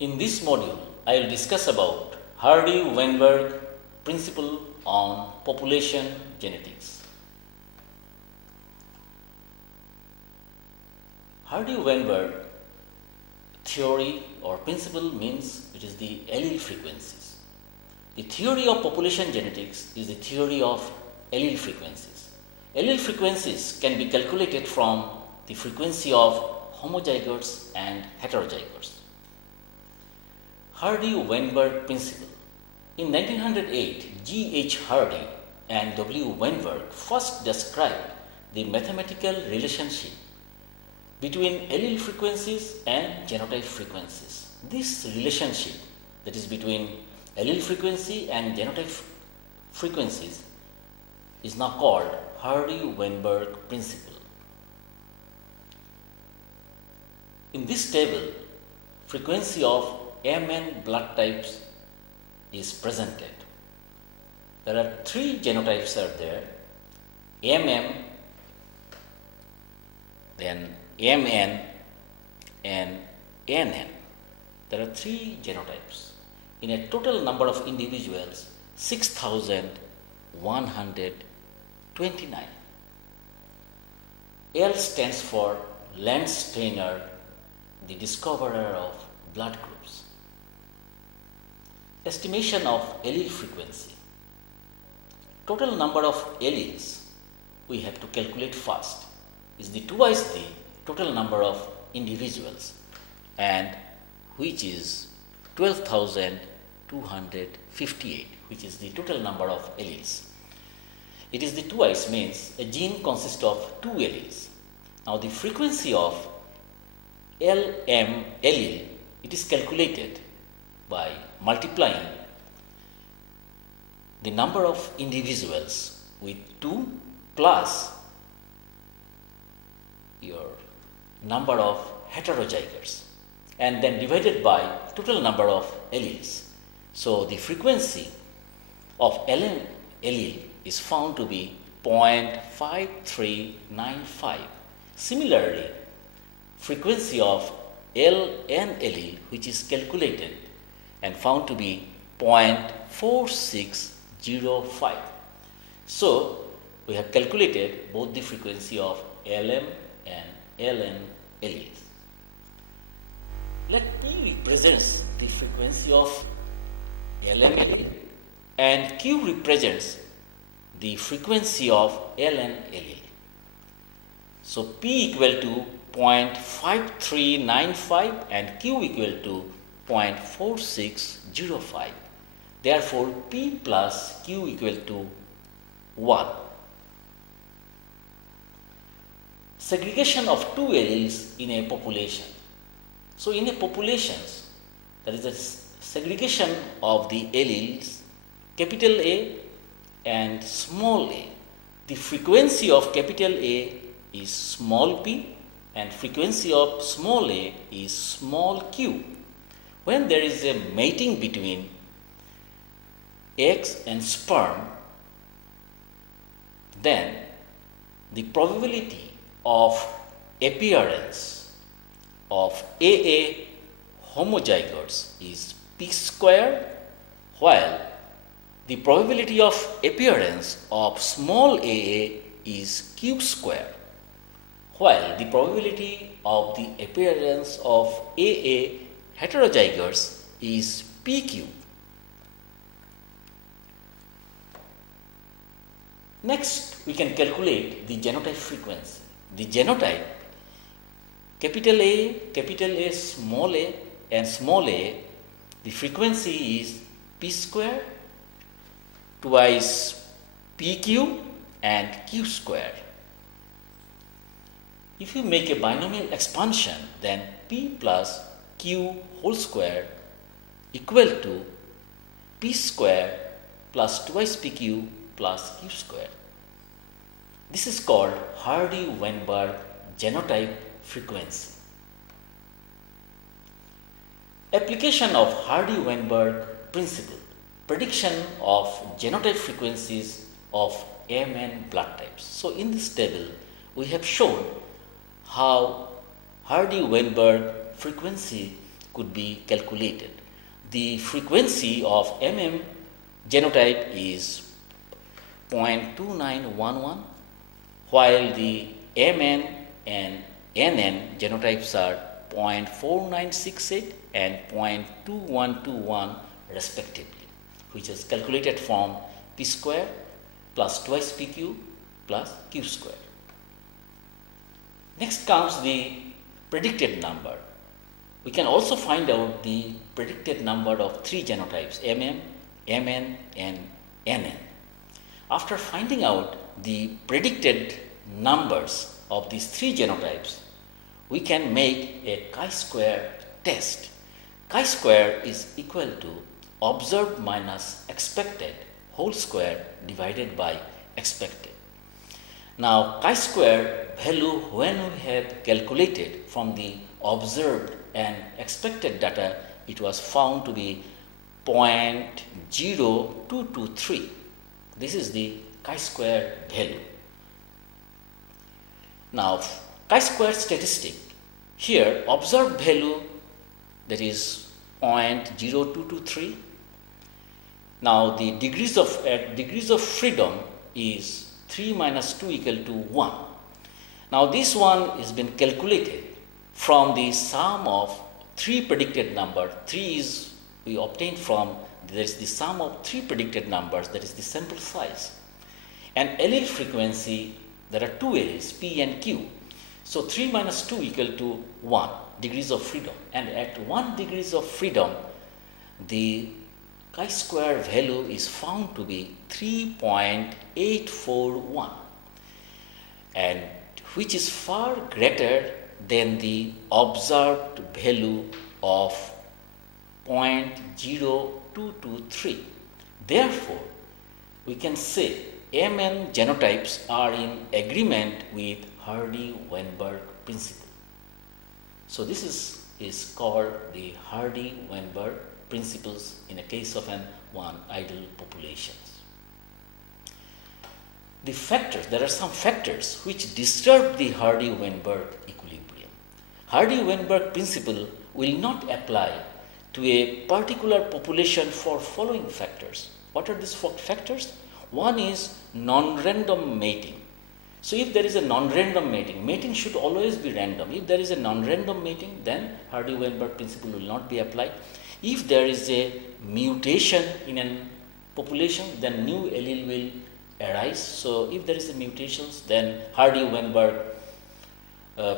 In this module, I will discuss about Hardy-Weinberg principle on population genetics. Hardy-Weinberg theory or principle means it is the allele frequencies. The theory of population genetics is the theory of allele frequencies. Allele frequencies can be calculated from the frequency of homozygotes and heterozygotes. Hardy-Weinberg principle. In 1908, G. H. Hardy and W. Weinberg first described the mathematical relationship between allele frequencies and genotype frequencies. This relationship, that is between allele frequency and genotype frequencies, is now called Hardy-Weinberg principle. In this table, frequency of Mn blood types is presented. There are three genotypes are there: MM, then Mn and Nn. There are three genotypes. In a total number of individuals, 6,129. L stands for Landsteiner, the discoverer of blood groups. Estimation of allele frequency. Total number of alleles we have to calculate first is the twice the total number of individuals, and which is 12,258, which is the total number of alleles. It is the twice means a gene consists of two alleles. Now the frequency of LM allele, it is calculated by multiplying the number of individuals with 2 plus your number of heterozygotes and then divided by total number of alleles. So the frequency of LM allele is found to be 0.5395. Similarly, frequency of LN allele, which is calculated and found to be 0.4605. So we have calculated both the frequency of LM and LN alleles. Let P represents the frequency of LM allele and Q represents the frequency of LN allele. So P equal to 0.5395 and Q equal to 0.4605. Therefore, P plus Q equal to 1. Segregation of two alleles in a population. So, in a population, there is a segregation of the alleles capital A and small a. The frequency of capital A is small p and frequency of small a is small q. When there is a mating between eggs and sperm, then the probability of appearance of AA homozygotes is p square, while the probability of appearance of small aa is q square, while the probability of the appearance of AA heterozygotes is PQ. Next, we can calculate the genotype frequency. The genotype capital A, small a and small a, the frequency is P square twice PQ and Q square. If you make a binomial expansion, then P plus Q whole square equal to P square plus twice PQ plus Q square. This is called Hardy-Weinberg genotype frequency. Application of Hardy-Weinberg principle. Prediction of genotype frequencies of Mn blood types. So in this table, we have shown how Hardy-Weinberg frequency could be calculated. The frequency of genotype is 0.2911, while the and genotypes are 0.4968 and 0.2121 respectively, which is calculated from p square plus twice pq plus q square. Next comes the predicted number. We can also find out the predicted number of three genotypes, mn, and nn. After finding out the predicted numbers of these three genotypes, we can make a chi-square test. Chi-square is equal to observed minus expected whole square divided by expected. Now, chi-square value, when we have calculated from the observed and expected data, it was found to be 0.0223. This is the chi-square value. Now, chi-square statistic, here observed value, that is 0.0223. Now, the degrees of freedom is 3 minus 2 equal to 1. Now, this one has been calculated from the sum of three predicted numbers. 3 is we obtained from, there is the sum of three predicted numbers, that is the sample size. And allele frequency, there are two alleles, P and Q. So, 3 minus 2 equal to 1 degrees of freedom, and at 1 degrees of freedom, the chi-square value is found to be 3.841, and which is far greater than the observed value of 0.0223. Therefore, we can say MN genotypes are in agreement with Hardy-Weinberg principle. So, this is called the Hardy-Weinberg principles in a case of an ideal populations. The factors, there are some factors which disturb the Hardy-Weinberg equilibrium. Hardy-Weinberg principle will not apply to a particular population for following factors. What are these factors? One is non-random mating. So, if there is a non-random mating, mating should always be random. If there is a non-random mating, then Hardy-Weinberg principle will not be applied. If there is a mutation in a population, then new allele will arise. So, if there is a mutations, then Hardy-Weinberg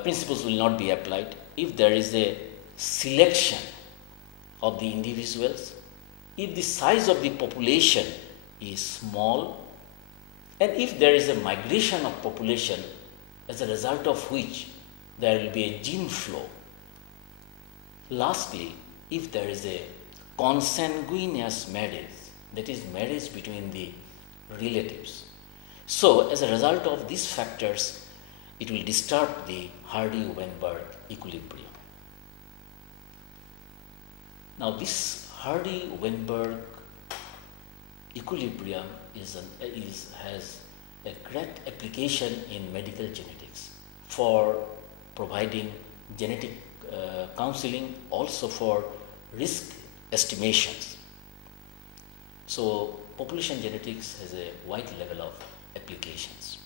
principles will not be applied. If there is a selection of the individuals, if the size of the population is small, and if there is a migration of population as a result of which there will be a gene flow. Lastly, if there is a consanguineous marriage, that is marriage between the relatives. So, as a result of these factors, it will disturb the Hardy-Weinberg equilibrium. Now, this Hardy-Weinberg equilibrium has a great application in medical genetics for providing genetic counseling, also for risk estimations. So, population genetics has a wide level of applications.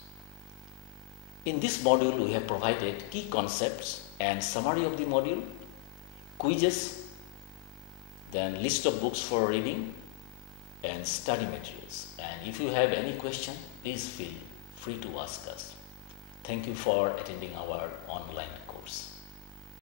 In this module, we have provided key concepts and summary of the module, quizzes, then list of books for reading, and study materials. And if you have any question, please feel free to ask us. Thank you for attending our online course.